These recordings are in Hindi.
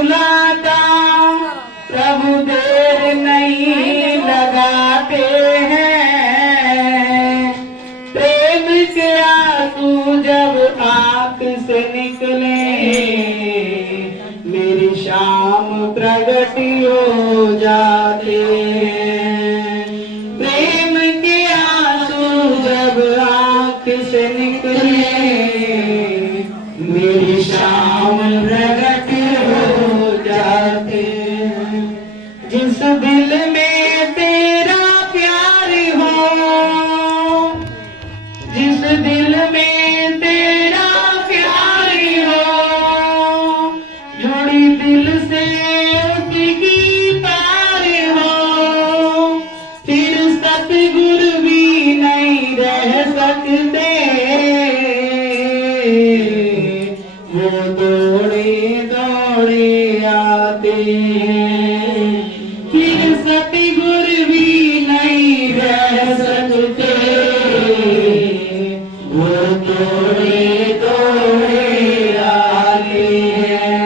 बुलाता प्रभु देर नहीं लगाते हैं। प्रेम के आंसू जब आंख से निकले मेरी शाम प्रगट हो जाते हैं। प्रेम के आंसू जब आंख से निकले मेरी शाम प्रगट हो जाते हैं। जिस दिल में तेरा प्यार हो, जिस दिल में तेरा प्यार हो, जुड़ी दिल से उसकी तार हो, फिर सतगुरु भी नहीं रह सकते। वो दौड़े दौड़े आते हैं, फिर सतगुरु भी नहीं रह सकते। वो दौड़े दौड़े आते हैं।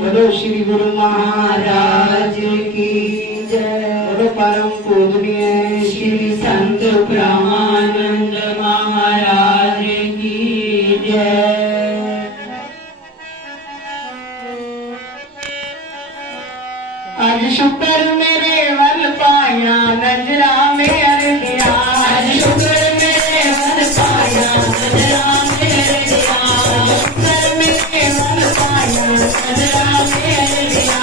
बोलो श्री गुरु महाराज की जय। बोलो परम पूजनीय श्री संत ब्रह्मानंद महाराज की जय। आज शुक्र मेरे वल पाया नजरा में अरदिया। आज शुक्र मेरे वल पाया नजरा में अरदिया। शुक्र मेरे वल पाया नजरा में अरदिया।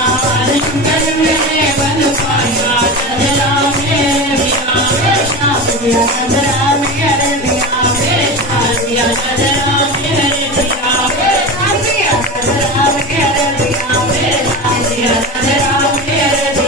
शुक्र मेरे वल पाया नजरा में अरदिया। मेरे साथ दिया नजरा में अरदिया। मेरे साथ दिया नजरा में अरदिया। मेरे साथ दिया नजरा में अरदिया। मेरे साथ दिया नजरा में अरदिया।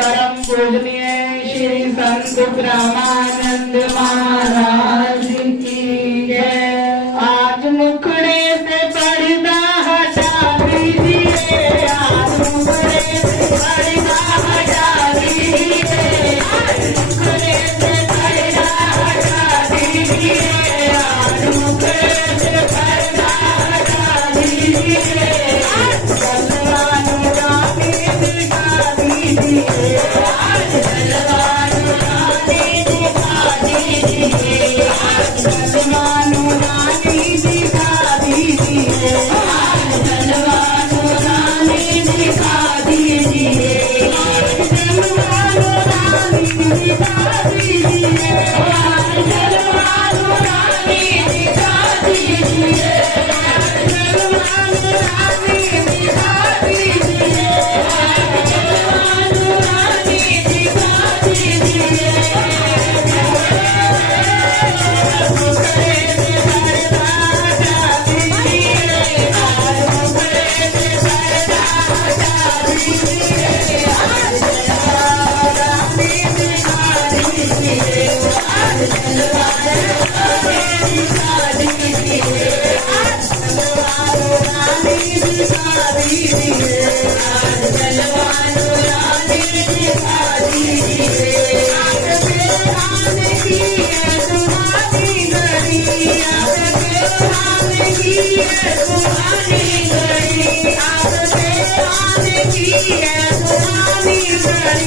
परम पूजनीय श्री संत ब्रह्मानंद महाराज की जय। आज मुखड़े से पर्दा हटा दीजिए। आज मुखड़े से पर्दा हटा दीजिए। आज मुखड़े से पर्दा हटा दीजिए। आज मुखड़े से पर्दा हटा दीजिए। आज जलवा नूरानी दिखा दीजिए। आज जलवा नूरानी दिखा दीजिए। आज जलवा नूरानी दिखा दीजिए। आज जलवा नूरानी दिखा दीजिए।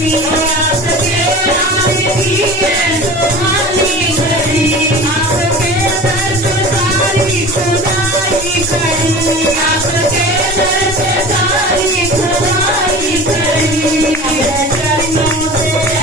घड़ी आपके आएगी है सुहानी घड़ी आपके दर से सारी खुदाई खड़ी आपके दर से सारी खुदाई खड़ी अपने चरणों से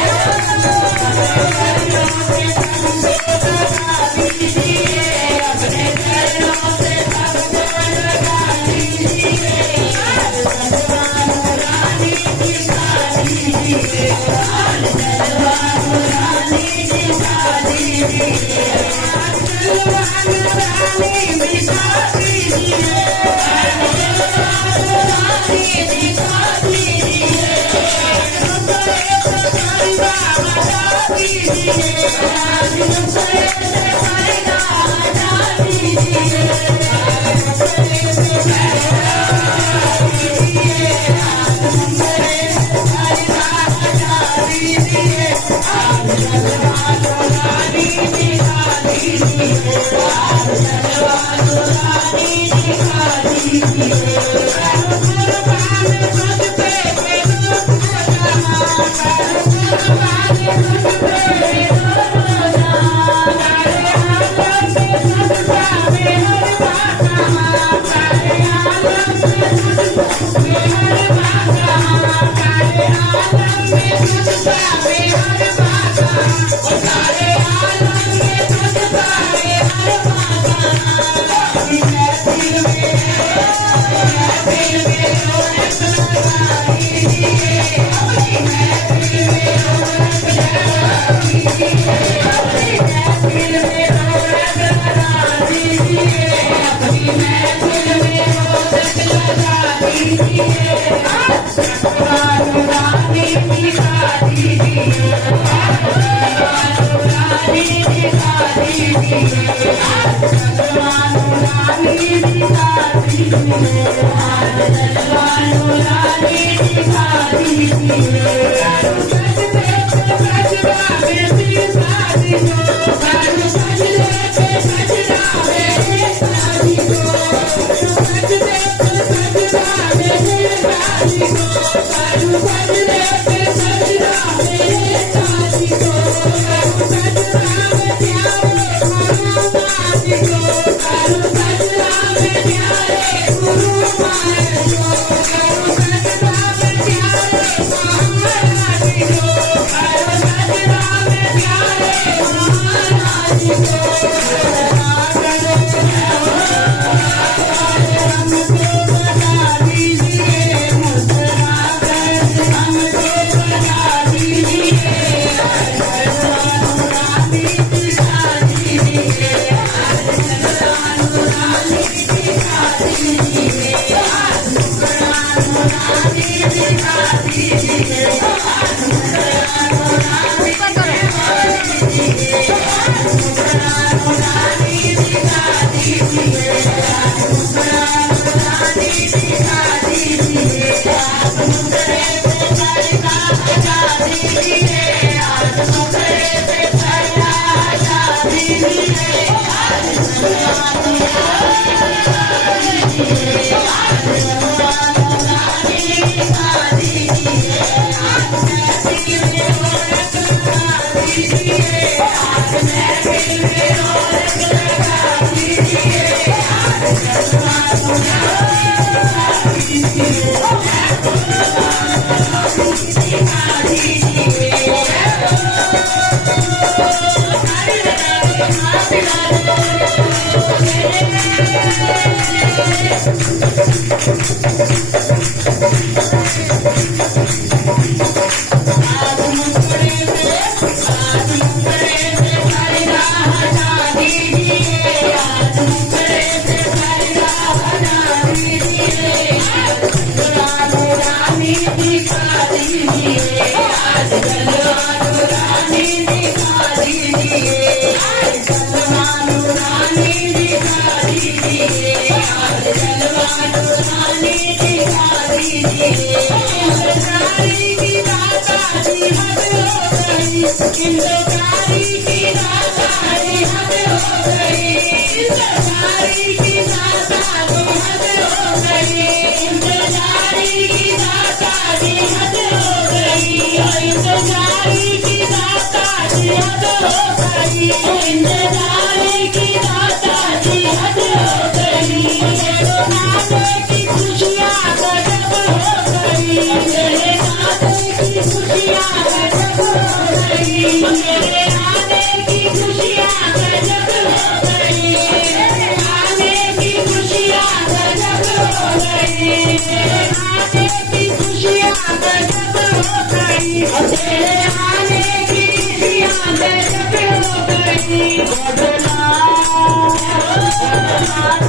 Hare इंतजारी की दाता जी हद हो गई, इंतजारी की दाता जी हद हो गई, तेरे नाते की खुशियाँ गजब हो गई, तेरे नाते की खुशियाँ गजब हो गई, तेरे आने की खुशियाँ गजब हो गई, तेरे आने की खुशियाँ गजब हो गई, तेरे आने की खुशियाँ गजब हो गई, तेरे आने की खुशियाँ गजब हो गई। बदला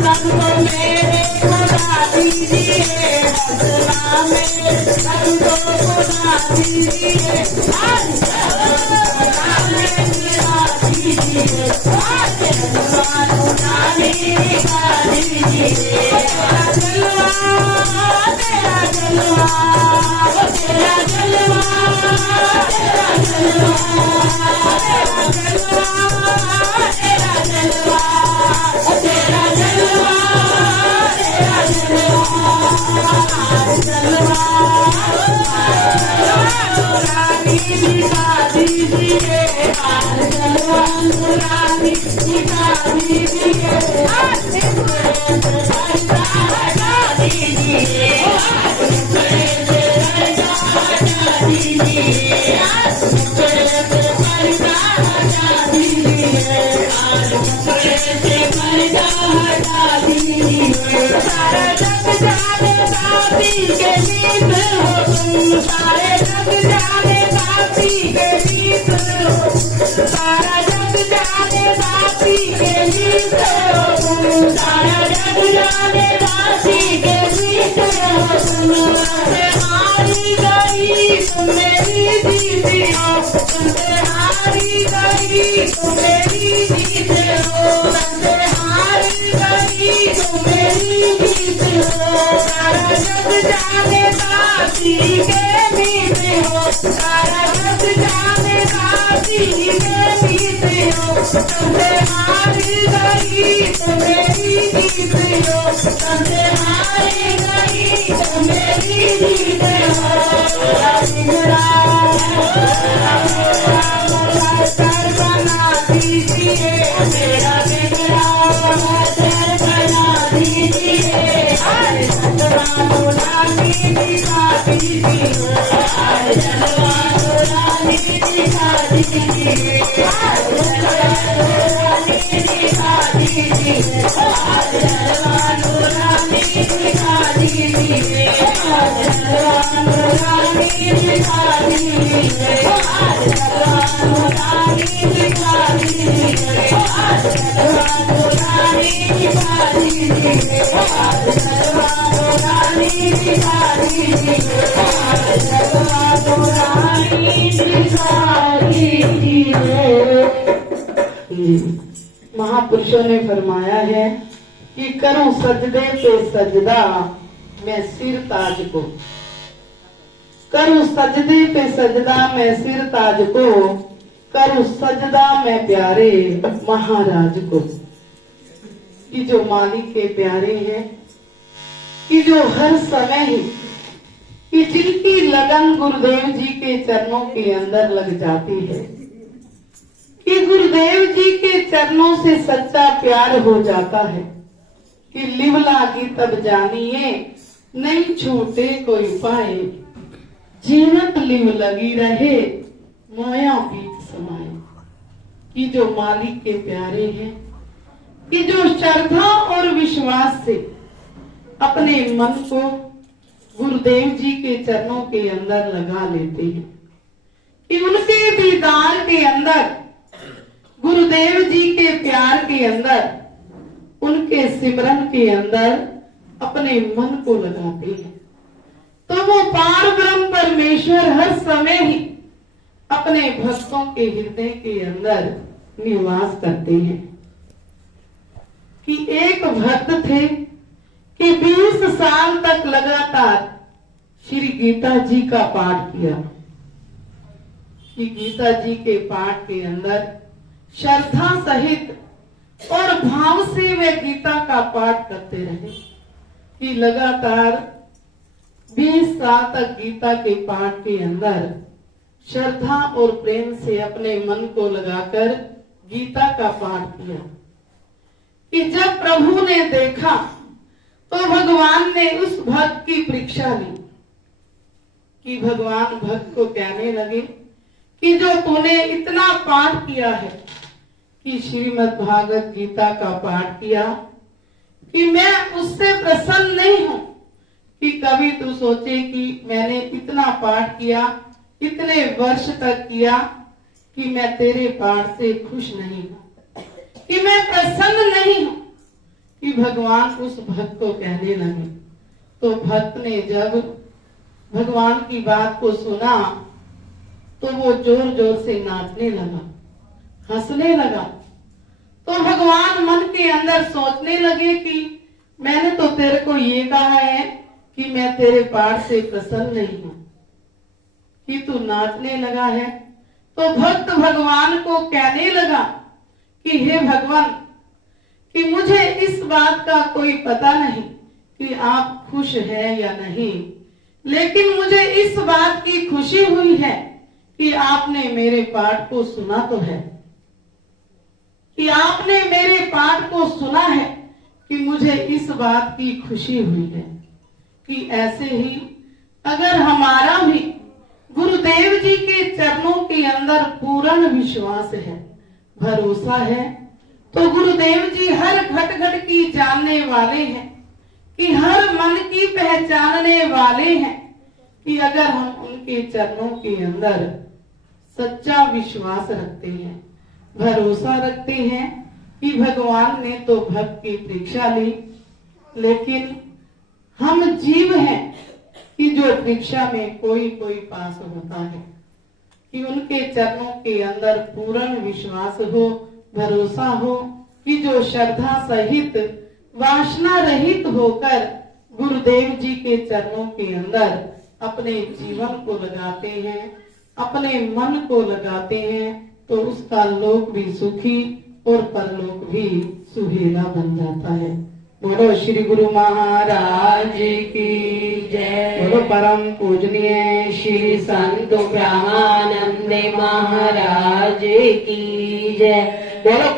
सबको मेरे खुदा दीजिए, बदला मेरे सबको खुदा दीजिए, बदला मेरा दीजिए, जलवा उड़ाने का दीजिए, तेरा जलवा, तेरा जलवा, तेरा जलवा, तेरा जलवा, तेरा जलवा, तेरा जलवा, तेरा जलवा, तेरा जलवा, रानी दिखा दीजिए, जलवा रानी दिखा दीजिए, हटा दीजिए, सारा जग जाने दाती के गीत हो तुम, सारे जग जाने दाती के गीत हो, सारा जग जाने दाती के गीत हो तुम, सारा जग जाने दाती के गीत हो तुम, हारी गई तुम मेरी जीती हो, तुमसे हारी गई तुम मेरी जीत हो, तुमसे हारी गई तुम मेरी जीत हो, सारा जग जाने दाती के मीत हो, सारा जग जाने दाती के मीत हो, तुमसे हारी गई तुम मेरी जीत हो, तुमसे हारी गई तुम मेरी जीत हो, सर बना दीजिए, मेरा बिगड़ा सर बना दीजिए, जलवा रानी दिखा दीजिए, जलवा रानी दिखा दीजिए, जलवा रानी दिखा दीजिए, जलवा रानी दिखा दीजिए, जलवा रानी दिखा दीजिए, जलवा रानी दिखा दीजिए, जलवा रानी दिखा दीजिए, जलवा रानी दिखा दीजिए, जलवा रानी दिखा दीजिए। महापुरुषों ने फरमाया है कि करूं सजदे पे सजदा मैं सिर ताज को, करूं सजदे पे सजदा मैं सिर ताज को, करूं सजदा मैं प्यारे महाराज को। कि जो मालिक के प्यारे हैं, कि जो हर समय ही कि जिनकी लगन गुरुदेव जी के चरणों के अंदर लग जाती है, कि गुरुदेव जी के चरणों से सच्चा प्यार हो जाता है, कि लिव लागी तब जानिए नहीं छूटे कोई पाए, जीवत लिव लगी रहे मोया बीत समाए। कि जो मालिक के प्यारे हैं, कि जो श्रद्धा और विश्वास से अपने मन को गुरुदेव जी के चरणों के अंदर लगा लेते हैं, कि उनके दीदार के अंदर, गुरुदेव जी के प्यार के अंदर, उनके सिमरन के अंदर अपने मन को लगाते हैं, तो वो पार ब्रह्म परमेश्वर हर समय ही अपने भक्तों के हृदय के अंदर निवास करते हैं। कि एक भक्त थे कि 20 साल तक लगातार श्री गीता जी का पाठ किया, कि गीता जी के पाठ के अंदर श्रद्धा सहित और भाव से वे गीता का पाठ करते रहे, कि लगातार 20 साल तक गीता के पाठ के अंदर श्रद्धा और प्रेम से अपने मन को लगाकर गीता का पाठ किया कि जब प्रभु ने देखा तो भगवान ने उस भक्त की परीक्षा ली कि भगवान भक्त को कहने लगे कि जो तूने इतना पाठ किया है कि श्रीमद् भागवत गीता का पाठ किया कि मैं उससे प्रसन्न नहीं हूं कि कभी तू सोचे कि मैंने इतना पाठ किया, इतने वर्ष तक किया कि मैं तेरे पाठ से खुश नहीं हूं, कि मैं प्रसन्न नहीं हूं। कि भगवान उस भक्त को कहने लगे। तो भक्त ने जब भगवान की बात को सुना तो वो जोर जोर से नाचने लगा, हंसने लगा। तो भगवान मन के अंदर सोचने लगे कि मैंने तो तेरे को ये कहा है कि मैं तेरे पाठ से प्रसन्न नहीं हूं, कि तू नाचने लगा है। तो भक्त भगवान को कहने लगा कि हे भगवान, कि मुझे इस बात का कोई पता नहीं कि आप खुश हैं या नहीं, लेकिन मुझे इस बात की खुशी हुई है कि आपने मेरे पाठ को सुना तो है, कि आपने मेरे पाठ को सुना है, कि मुझे इस बात की खुशी हुई है। कि ऐसे ही अगर हमारा भी गुरुदेव जी के चरणों के अंदर पूर्ण विश्वास है, भरोसा है, तो गुरुदेव जी हर घट घट की जानने वाले हैं, कि हर मन की पहचानने वाले हैं। कि अगर हम उनके चरणों के अंदर सच्चा विश्वास रखते हैं, भरोसा रखते हैं कि भगवान ने तो भक्त की परीक्षा ली, लेकिन हम जीव हैं कि जो परीक्षा में कोई कोई पास होता है। कि उनके चरणों के अंदर पूर्ण विश्वास हो, भरोसा हो, कि जो श्रद्धा सहित वासना रहित होकर गुरुदेव जी के चरणों के अंदर अपने जीवन को लगाते हैं, अपने मन को लगाते हैं, तो उसका लोक भी सुखी और परलोक भी सुहेला बन जाता है। बोलो श्री गुरु महाराज की जय। बोलो परम पूजनीय श्री संत ब्रह्मानंद महाराज की जय। बोलो